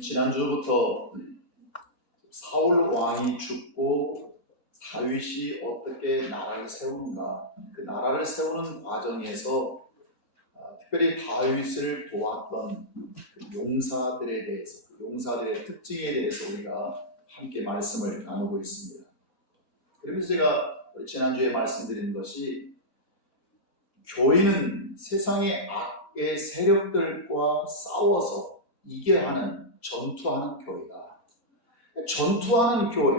지난주부터 사울 왕이 죽고 다윗이 어떻게 나라를 세우는가, 그 나라를 세우는 과정에서 특별히 다윗을 도왔던 그 용사들에 대해서, 그 용사들의 특징에 대해서 우리가 함께 말씀을 나누고 있습니다. 그러면서 제가 지난주에 말씀드린 것이, 교회는 세상의 악의 세력들과 싸워서 이겨야 하는, 전투하는 교회다. 전투하는 교회,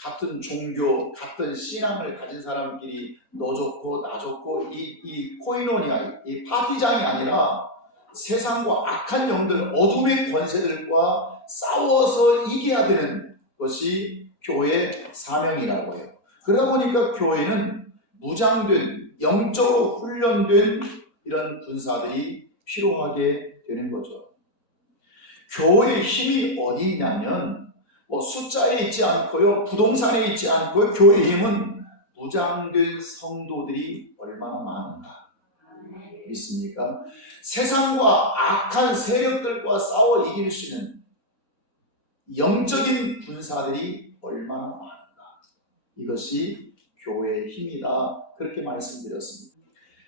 같은 종교, 같은 신앙을 가진 사람끼리 너 좋고 나 좋고 이 코이노니아, 이 파티장이 아니라 세상과 악한 영들, 어둠의 권세들과 싸워서 이겨야 되는 것이 교회의 사명이라고 해요. 그러다 보니까 교회는 무장된, 영적으로 훈련된 이런 군사들이 필요하게 되는 거죠. 교회의 힘이 어디 있냐면 숫자에 있지 않고요, 부동산에 있지 않고요, 교회의 힘은 무장된 성도들이 얼마나 많은가 믿습니까? 세상과 악한 세력들과 싸워 이길 수 있는 영적인 군사들이 얼마나 많은가, 이것이 교회의 힘이다, 그렇게 말씀드렸습니다.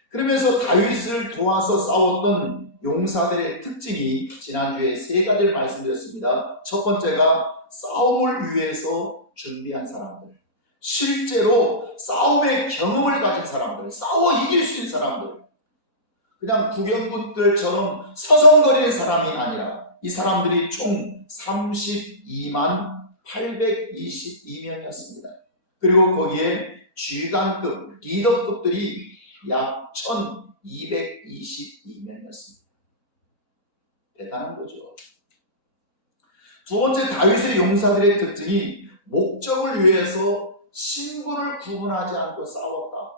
그러면서 다윗을 도와서 싸웠던 용사들의 특징이 지난주에 세 가지를 말씀드렸습니다. 첫 번째가 싸움을 위해서 준비한 사람들, 실제로 싸움의 경험을 가진 사람들, 싸워 이길 수 있는 사람들, 그냥 구경꾼들처럼 서성거리는 사람이 아니라 이 사람들이 총 32만 822명이었습니다. 그리고 거기에 주관급, 리더급들이 약 1222명이었습니다. 대단한 거죠. 두 번째, 다윗의 용사들의 특징이 목적을 위해서 신분을 구분하지 않고 싸웠다.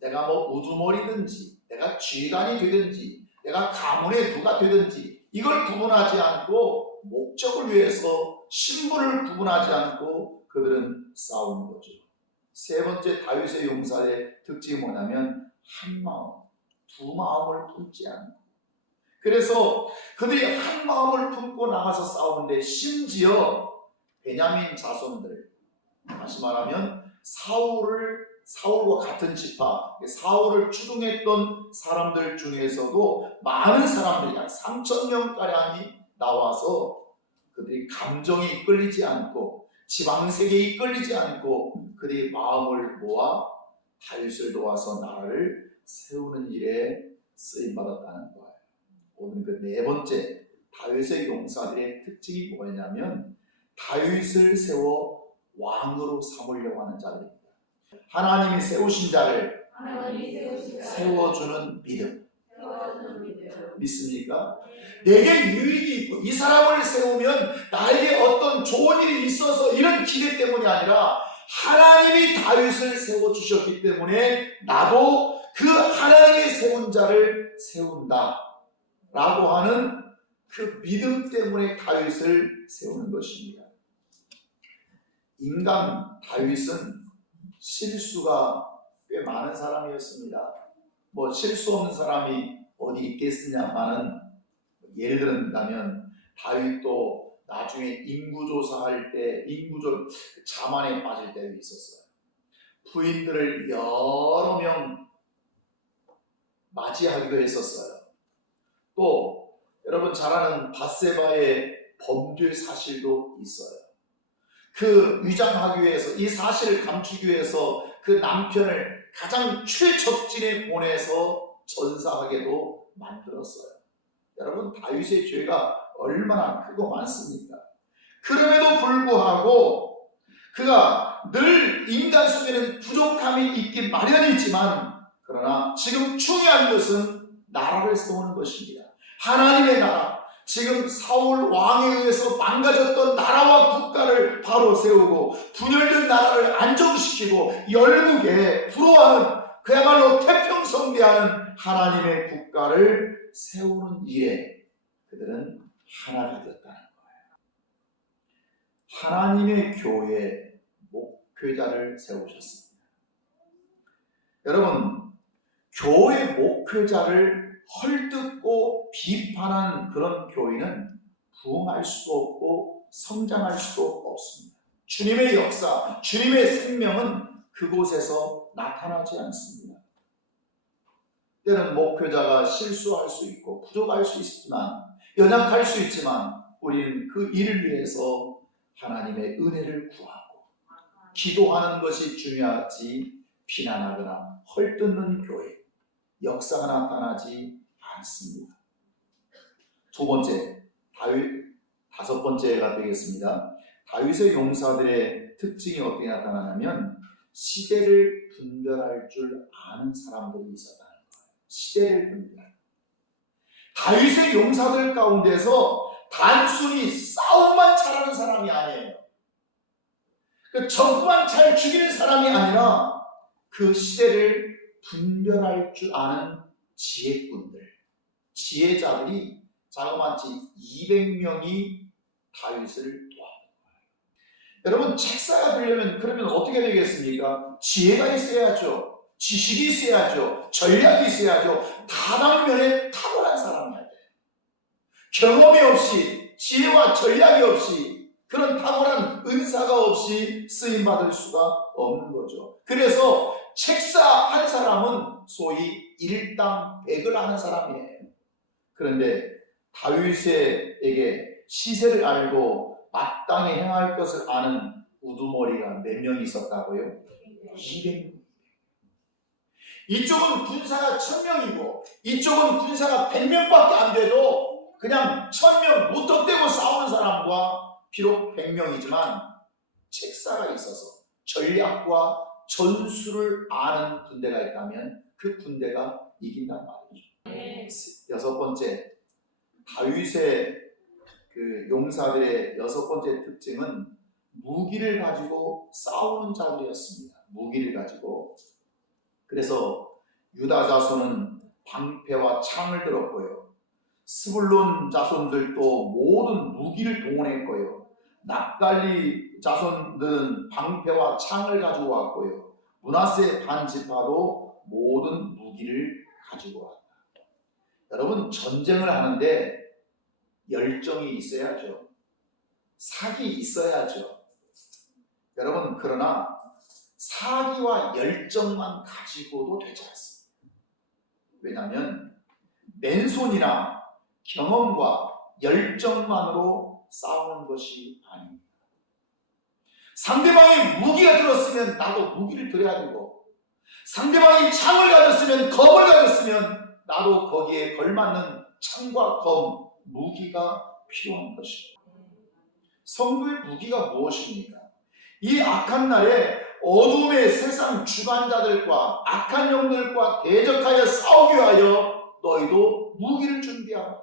내가 우두머리든지, 내가 쥐간이 되든지, 내가 가문의 누가 되든지, 이걸 구분하지 않고 목적을 위해서 신분을 구분하지 않고 그들은 싸우는 거죠. 세 번째, 다윗의 용사의 특징이 뭐냐면 한 마음, 두 마음을 품지 않고, 그래서 그들이 한 마음을 품고 나가서 싸우는데, 심지어 베냐민 자손들, 다시 말하면 사울과 같은 지파, 사울을 추종했던 사람들 중에서도 많은 사람들이 약 3,000명가량이 나와서 그들이 감정이 이끌리지 않고 지방세계에 이끌리지 않고 그들이 마음을 모아 다윗을 도와서 나라를 세우는 일에 쓰임받았다는 거예요. 오늘 그 네 번째, 다윗의 용사들의 특징이 뭐냐면 다윗을 세워 왕으로 삼으려고 하는 자들입니다. 하나님이 세우신 자를 세워주는 믿음. 믿습니까? 내게 유익이 있고 이 사람을 세우면 나에게 어떤 좋은 일이 있어서 이런 기대 때문이 아니라 하나님이 다윗을 세워주셨기 때문에 나도 그 하나님이 세운 자를 세운다 라고 하는 그 믿음 때문에 다윗을 세우는 것입니다. 인간 다윗은 실수가 꽤 많은 사람이었습니다. 실수 없는 사람이 어디 있겠느냐마는, 예를 들면 다윗도 나중에 인구조사할 때 자만에 빠질 때도 있었어요. 부인들을 여러 명 맞이하기도 했었어요. 또 여러분 잘 아는 밧세바의 범죄 사실도 있어요. 그 위장하기 위해서, 이 사실을 감추기 위해서 그 남편을 가장 최적진에 보내서 전사하게도 만들었어요. 여러분, 다윗의 죄가 얼마나 크고 많습니까? 그럼에도 불구하고 그가 늘 인간 속에는 부족함이 있기 마련이지만, 그러나 지금 중요한 것은 나라를 세우는 것입니다. 하나님의 나라, 지금 사울 왕에 의해서 망가졌던 나라와 국가를 바로 세우고 분열된 나라를 안정시키고 열국에 불어하는, 그야말로 태평성대하는 하나님의 국가를 세우는 일에 그들은 하나가 되었다는 거예요. 하나님의 교회에 목회자를 세우셨습니다. 여러분, 교회 목회자를 헐뜯고 비판하는 그런 교회는 부흥할 수도 없고 성장할 수도 없습니다. 주님의 역사, 주님의 생명은 그곳에서 나타나지 않습니다. 때는 목회자가 실수할 수 있고 부족할 수 있지만, 연약할 수 있지만, 우리는 그 일을 위해서 하나님의 은혜를 구하고 기도하는 것이 중요하지, 비난하거나 헐뜯는 교회, 역사가 나타나지 않습니다. 두 번째, 다섯 번째가 되겠습니다. 다윗의 용사들의 특징이 어떻게 나타나냐면 시대를 분별할 줄 아는 사람들이 있었다는 거예요. 시대를 분별. 다윗의 용사들 가운데서 단순히 싸움만 잘하는 사람이 아니에요. 적만 잘 죽이는 사람이 아니라 그 시대를 분별할 줄 아는 지혜꾼들, 지혜자들이 자그마치 200명이 다윗을 도왔던 거예요. 여러분, 책사가 되려면 그러면 어떻게 되겠습니까? 지혜가 있어야죠. 지식이 있어야죠. 전략이 있어야죠. 다방면에 탁월한 사람이어야 돼요. 경험이 없이, 지혜와 전략이 없이, 그런 탁월한 은사가 없이 쓰임받을 수가 없는 거죠. 그래서 책사 한 사람은 소위 일당백을 하는 사람이에요. 그런데 다윗에게 시세를 알고 마땅히 행할 것을 아는 우두머리가 몇 명이 있었다고요? 200명. 이쪽은 군사가 1000명이고 이쪽은 군사가 100명밖에 안 돼도 그냥 1000명 무턱대고 싸우는 사람과 비록 100명이지만 책사가 있어서 전략과 전술을 아는 군대가 있다면 그 군대가 이긴단 말이죠. 여섯 번째, 다윗의 그 용사들의 여섯 번째 특징은 무기를 가지고 싸우는 자들이었습니다. 무기를 가지고. 그래서 유다 자손은 방패와 창을 들었고요. 스불론 자손들도 모든 무기를 동원했고요. 납달리 자손들은 방패와 창을 가지고 왔고요. 므낫세 반 지파도 모든 무기를 가지고 왔다. 여러분, 전쟁을 하는데 열정이 있어야죠. 사기 있어야죠. 여러분, 그러나 사기와 열정만 가지고도 되지 않습니다. 왜냐하면 맨손이나 경험과 열정만으로 싸우는 것이 아닙니다. 상대방이 무기가 들었으면 나도 무기를 들어야 되고, 상대방이 창을 가졌으면, 검을 가졌으면 나도 거기에 걸맞는 창과 검, 무기가 필요한 것입니다. 성도의 무기가 무엇입니까? 이 악한 날에 어둠의 세상 주관자들과 악한 영들과 대적하여 싸우기 위하여 너희도 무기를 준비하라.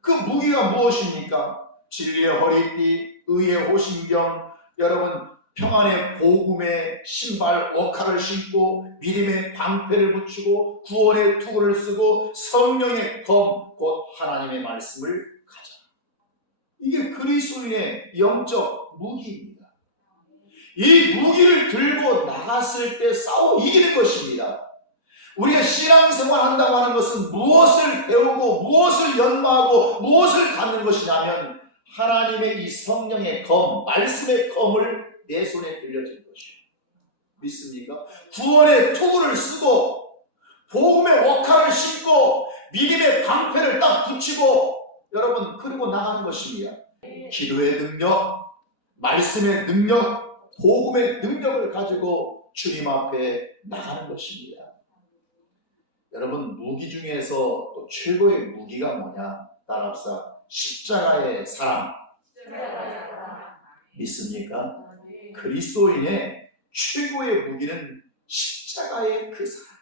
그 무기가 무엇입니까? 진리의 허리띠, 의의 호신경, 여러분 평안의 복음의 신발 워카를 신고 믿음의 방패를 붙이고 구원의 투구를 쓰고 성령의 검, 곧 하나님의 말씀을 가져라. 이게 그리스도인의 영적 무기입니다. 이 무기를 들고 나갔을 때 싸워 이기는 것입니다. 우리가 신앙생활 한다고 하는 것은 무엇을 배우고 무엇을 연마하고 무엇을 갖는 것이냐면 하나님의 이 성령의 검, 말씀의 검을 내 손에 들려진 것이에요. 믿습니까? 구원의 투구를 쓰고 복음의 워카를 신고 믿음의 방패를 딱 붙이고 여러분 그리고 나가는 것입니다. 기도의 능력, 말씀의 능력, 복음의 능력을 가지고 주님 앞에 나가는 것입니다. 여러분 무기 중에서 또 최고의 무기가 뭐냐? 따라합시다. 십자가의 사랑. 믿습니까? 그리스도인의 최고의 무기는 십자가의 그 사랑.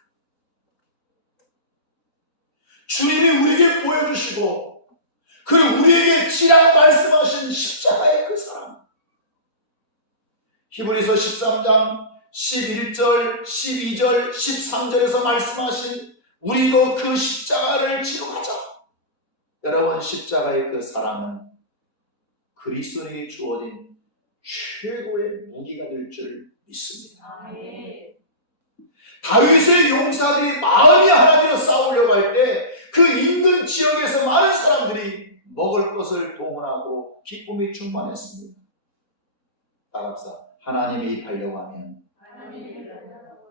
주님이 우리에게 보여주시고 그리고 우리에게 지랑 말씀하신 십자가의 그 사랑. 히브리서 13장 11절, 12절, 13절에서 말씀하신 우리도 그 십자가를 지러 가자. 여러분 십자가의 그 사랑은 그리스도에게 주어진 최고의 무기가 될 줄 믿습니다. 다윗의 용사들이 마음이 하나님으로 싸우려고 할 때 그 인근 지역에서 많은 사람들이 먹을 것을 동원하고 충만하고 기쁨이 충만했습니다. 따라합시다. 하나님이 일하려고 하면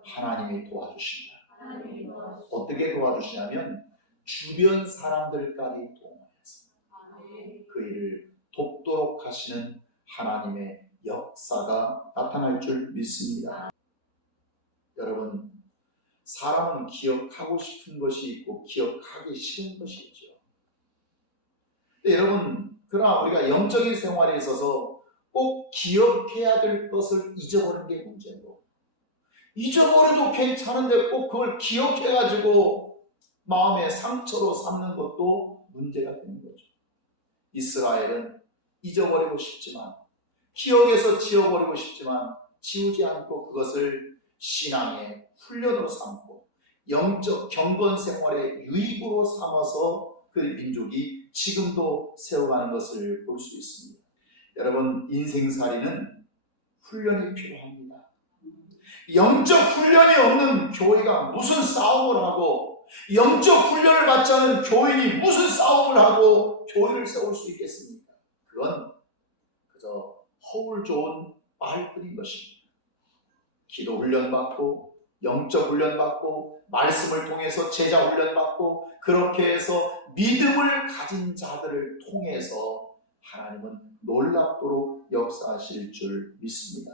하나님이 도와주신다. 어떻게 도와주시냐면 주변 사람들까지 동원해서 그 일을 돕도록 하시는 하나님의 역사가 나타날 줄 믿습니다. 여러분, 사람은 기억하고 싶은 것이 있고 기억하기 싫은 것이 있죠. 근데 여러분, 그러나 우리가 영적인 생활에 있어서 꼭 기억해야 될 것을 잊어버리는 게 문제고, 잊어버려도 괜찮은데 꼭 그걸 기억해가지고 마음의 상처로 삼는 것도 문제가 되는 거죠. 이스라엘은 잊어버리고 싶지만, 기억에서 지워버리고 싶지만 지우지 않고 그것을 신앙의 훈련으로 삼고 영적 경건 생활의 유익으로 삼아서 그 민족이 지금도 세워가는 것을 볼 수 있습니다. 여러분, 인생살이는 훈련이 필요합니다. 영적 훈련이 없는 교회가 무슨 싸움을 하고, 영적 훈련을 받지 않은 교인이 무슨 싸움을 하고 교회를 세울 수 있겠습니까? 그건 그저 허울 좋은 말뿐인 것입니다. 기도 훈련받고 영적 훈련받고 말씀을 통해서 제자 훈련받고 그렇게 해서 믿음을 가진 자들을 통해서 하나님은 놀랍도록 역사하실 줄 믿습니다.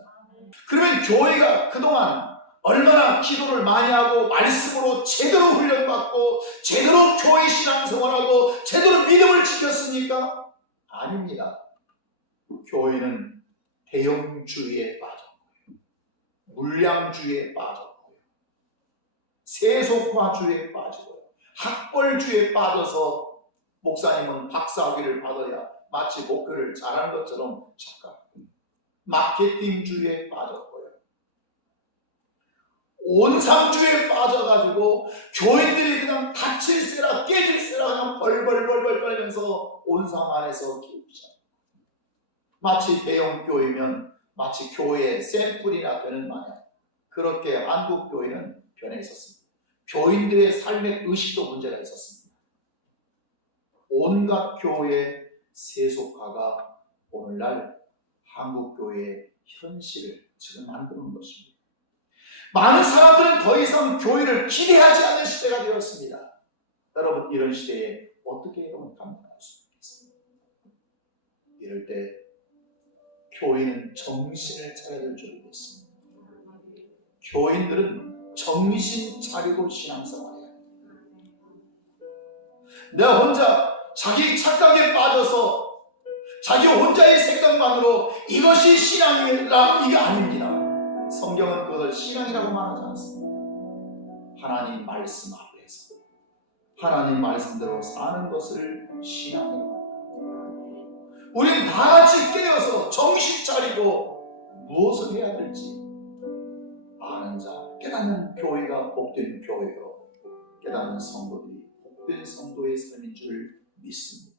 그러면 교회가 그동안 얼마나 기도를 많이 하고 말씀으로 제대로 훈련받고 제대로 교회 신앙생활하고 제대로 믿음을 지켰습니까? 아닙니다. 교회는 대형주의에 빠졌고요, 물량주의에 빠졌고요, 세속화주의에 빠지고요, 학벌주의에 빠져서 목사님은 박사학위를 받아야 마치 목회를 잘하는 것처럼 착각하고, 마케팅주의에 빠졌고요, 온상주의에 빠져가지고 교인들이 그냥 다칠세라 깨질세라 그냥 벌벌벌벌 떨면서 온상 안에서 키우자. 마치 대형교회면 마치 교회의 샘플이나 되는 마냥 그렇게 한국 교회는 변해 있었습니다. 교인들의 삶의 의식도 문제가 있었습니다. 온갖 교회의 세속화가 오늘날 한국 교회의 현실을 지금 만드는 것입니다. 많은 사람들은 더 이상 교회를 기대하지 않는 시대가 되었습니다. 여러분, 이런 시대에 어떻게 여러분 감당할 수 있겠습니까? 이럴 때 교인은 정신을 차려야 될 줄 믿습니다. 교인들은 정신 차리고 신앙생활해야 합니다. 내가 혼자 자기 착각에 빠져서 자기 혼자의 생각만으로 이것이 신앙이라, 이게 아닙니다. 성경은 그것을 신앙이라고 말하지 않습니다. 하나님 말씀 앞에서 하나님 말씀대로 사는 것을 신앙이라고 합니다. 우리는 다 같이 깨어서 정신 차리고 무엇을 해야 될지 아는 자, 깨닫는 교회가 복된 교회요, 깨닫는 성도들이 복된 성도의 삶인 줄 믿습니다.